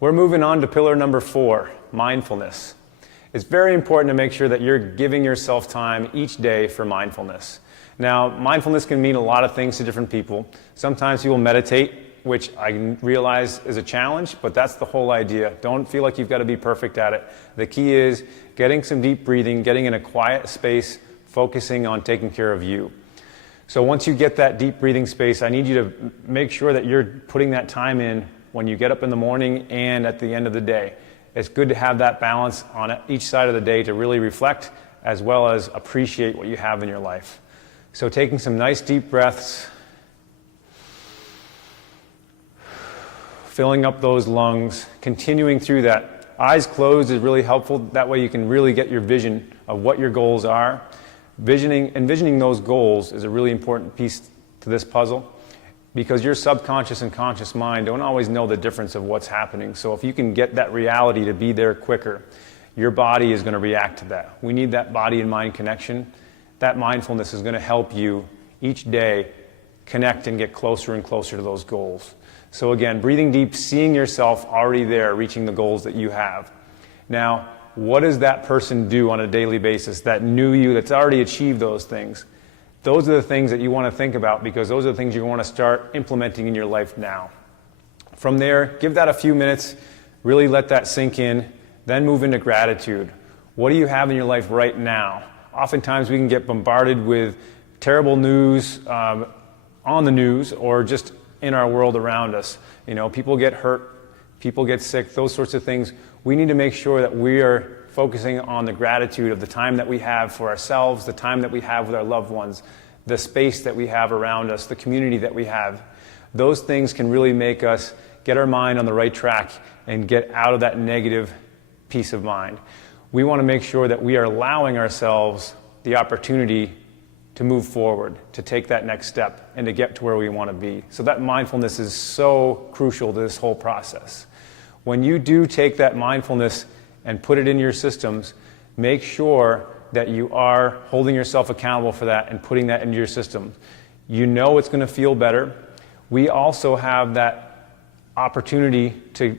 We're moving on to pillar number 4, mindfulness. It's very important to make sure that you're giving yourself time each day for mindfulness. Now, mindfulness can mean a lot of things to different people. Sometimes people meditate, which I realize is a challenge, but that's the whole idea. Don't feel like you've got to be perfect at it. The key is getting some deep breathing, getting in a quiet space, focusing on taking care of you. So once you get that deep breathing space, I need you to make sure that you're putting that time in when you get up in the morning and at the end of the day. It's good to have that balance on each side of the day to really reflect as well as appreciate what you have in your life. So taking some nice deep breaths, filling up those lungs, continuing through that. Eyes closed is really helpful. That way you can really get your vision of what your goals are. Envisioning those goals is a really important piece to this puzzle, because your subconscious and conscious mind don't always know the difference of what's happening. So if you can get that reality to be there quicker, your body is going to react to that. We need that body and mind connection. That mindfulness is going to help you each day connect and get closer and closer to those goals. So again, breathing deep, seeing yourself already there, reaching the goals that you have. Now, what does that person do on a daily basis, that new you that's already achieved those things? Those are the things that you want to think about, because those are the things you want to start implementing in your life now. From there, give that a few minutes, really let that sink in, then move into gratitude. What do you have in your life right now? Oftentimes we can get bombarded with terrible news on the news or just in our world around us. You know, people get hurt, people get sick, those sorts of things. We need to make sure that we are focusing on the gratitude of the time that we have for ourselves, the time that we have with our loved ones, the space that we have around us, the community that we have. Those things can really make us get our mind on the right track and get out of that negative peace of mind. We want to make sure that we are allowing ourselves the opportunity to move forward, to take that next step, and to get to where we want to be. So that mindfulness is so crucial to this whole process. When you do take that mindfulness and put it in your systems, make sure that you are holding yourself accountable for that and putting that into your system. You know it's going to feel better. We also have that opportunity to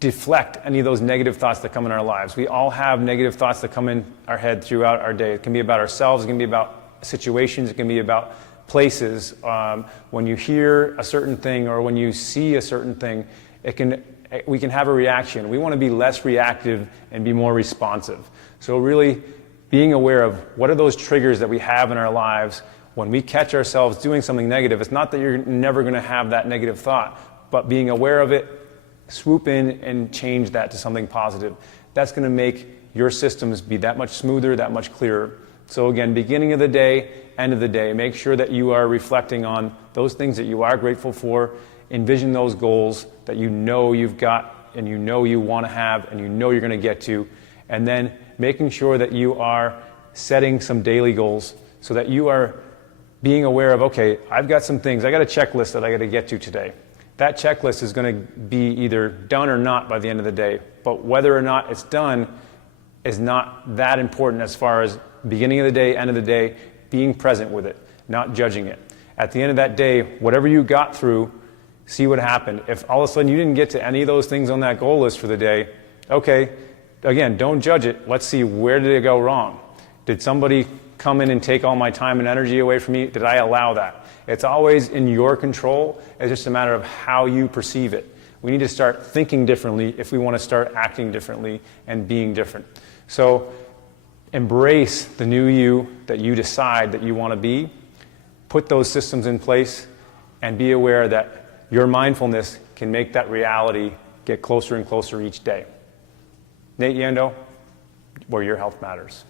deflect any of those negative thoughts that come in our lives. We all have negative thoughts that come in our head throughout our day. It can be about ourselves, it can be about situations, it can be about places. When you hear a certain thing or when you see a certain thing, we can have a reaction. We want to be less reactive and be more responsive. So really being aware of what are those triggers that we have in our lives. When we catch ourselves doing something negative, it's not that you're never going to have that negative thought, but being aware of it, swoop in and change that to something positive. That's going to make your systems be that much smoother, that much clearer. So again, beginning of the day, end of the day, make sure that you are reflecting on those things that you are grateful for. Envision those goals that you know you've got and you know you want to have and you know you're going to get to. And then making sure that you are setting some daily goals so that you are being aware of, okay, I've got some things, I got a checklist that I got to get to today. That checklist is going to be either done or not by the end of the day. But whether or not it's done is not that important as far as beginning of the day, end of the day, being present with it, not judging it. At the end of that day, whatever you got through, see what happened. If all of a sudden you didn't get to any of those things on that goal list for the day, okay, again, don't judge it. Let's see, where did it go wrong? Did somebody come in and take all my time and energy away from me? Did I allow that? It's always in your control. It's just a matter of how you perceive it. We need to start thinking differently if we want to start acting differently and being different. So embrace the new you that you decide that you want to be. Put those systems in place and be aware that your mindfulness can make that reality get closer and closer each day. Nate Yando, where your health matters.